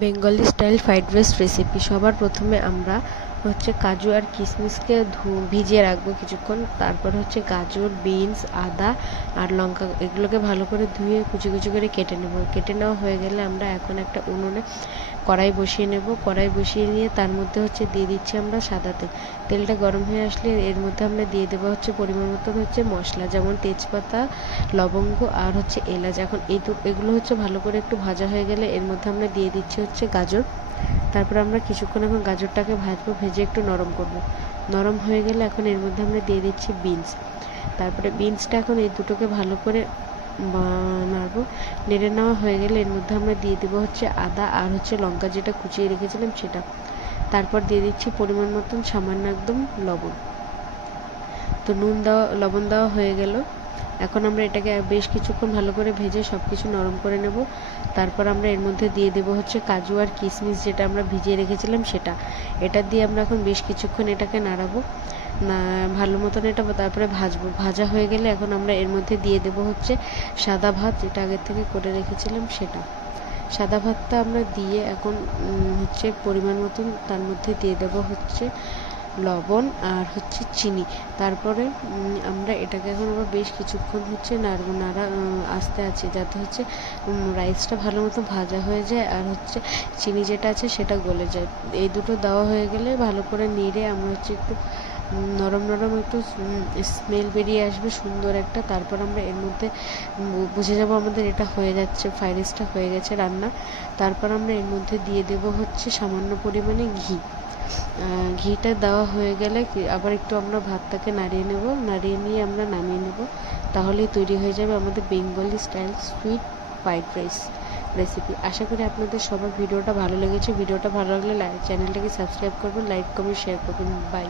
Bengali style fried rice recipe. সবার প্রথমে আমরা হচ্ছে কাজু আর কিশমিশকে ভিজিয়ে রাখবো কিছুক্ষণ। তারপর হচ্ছে গাজর, বিনস, আদা আর লঙ্কা এগুলোকে ভালো করে ধুয়ে কুচি কুচি করে কেটে নেব। কেটে নেওয়া হয়ে গেলে আমরা এখন একটা উনুনে কড়াই বসিয়ে নেব। কড়াই বসিয়ে নিয়ে তার মধ্যে হচ্ছে দিয়ে দিচ্ছি আমরা সাদা তেল। তেলটা গরম হয়ে আসলে এর মধ্যে আমরা দিয়ে দেবো হচ্ছে পরিমাণ মতন হচ্ছে মশলা, যেমন তেজপাতা, লবঙ্গ আর হচ্ছে এলাচ। এখন এগুলো হচ্ছে ভালো করে একটু ভাজা হয়ে গেলে এর মধ্যে আমরা দিয়ে দিচ্ছি হচ্ছে গাজর। তারপর আমরা কিছুক্ষণ এখন গাজরটাকে ভাজবো, ভেজে একটু নরম করব। নরম হয়ে গেলে এখন এর মধ্যে আমরা দিয়ে দিচ্ছি বিনস। তারপরে বিনসটা এখন এই দুটোকে ভালো করে নাড়বো। নেড়ে নেওয়া হয়ে গেলে এর মধ্যে আমরা দিয়ে দেবো হচ্ছে আদা আর হচ্ছে লঙ্কা যেটা কুচিয়ে রেখেছিলাম সেটা। তারপর দিয়ে দিচ্ছি পরিমাণ মতন সামান্য একদম লবণ। তো লবণ দেওয়া হয়ে গেল। এখন আমরা এটাকে বেশ কিছুক্ষণ ভালো করে ভেজে সব কিছু নরম করে নেব। তারপর আমরা এর মধ্যে দিয়ে দেবো হচ্ছে কাজু আর কিশমিশ যেটা আমরা ভিজিয়ে রেখেছিলাম সেটা। এটা দিয়ে আমরা এখন বেশ কিছুক্ষণ এটাকে নাড়াবো, না ভালো মতন এটা তারপরে ভাজবো। ভাজা হয়ে গেলে এখন আমরা এর মধ্যে দিয়ে দেবো হচ্ছে সাদা ভাত যেটা আগের থেকে করে রেখেছিলাম সেটা। সাদা ভাতটা আমরা দিয়ে এখন হচ্ছে পরিমাণ মতন তার মধ্যে দিয়ে দেবো হচ্ছে লবণ আর হচ্ছে চিনি। তারপরে আমরা এটাকে এখন আবার বেশ কিছুক্ষণ হচ্ছে নাড়া আস্তে আছে যাতে হচ্ছে রাইসটা ভালো মতো ভাজা হয়ে যায় আর হচ্ছে চিনি যেটা আছে সেটা গলে যায়। এই দুটো দেওয়া হয়ে গেলে ভালো করে নেড়ে আমরা হচ্ছে একটু নরম নরম একটু স্মেল বেরিয়ে আসবে সুন্দর একটা। তারপর আমরা এর মধ্যে বুঝে যাব আমাদের এটা হয়ে যাচ্ছে, ফ্রাইড রাইসটা হয়ে গেছে রান্না। তারপর আমরা এর মধ্যে দিয়ে দেব হচ্ছে সামান্য পরিমাণে ঘি। ঘিটা দেওয়া হয়ে গেলে আবার একটু আমরা ভাতটাকে নাড়িয়ে নেব, নাড়িয়ে নিয়ে আমরা নামিয়ে নেব। তাহলেই তৈরি হয়ে যাবে আমাদের Bengali style sweet fried rice recipe. আশা করি আপনাদের সবার ভিডিওটা ভালো লেগেছে। ভিডিওটা ভালো লাগলে চ্যানেলটাকে সাবস্ক্রাইব করবেন, লাইক কমেন্ট শেয়ার করবেন। বাই।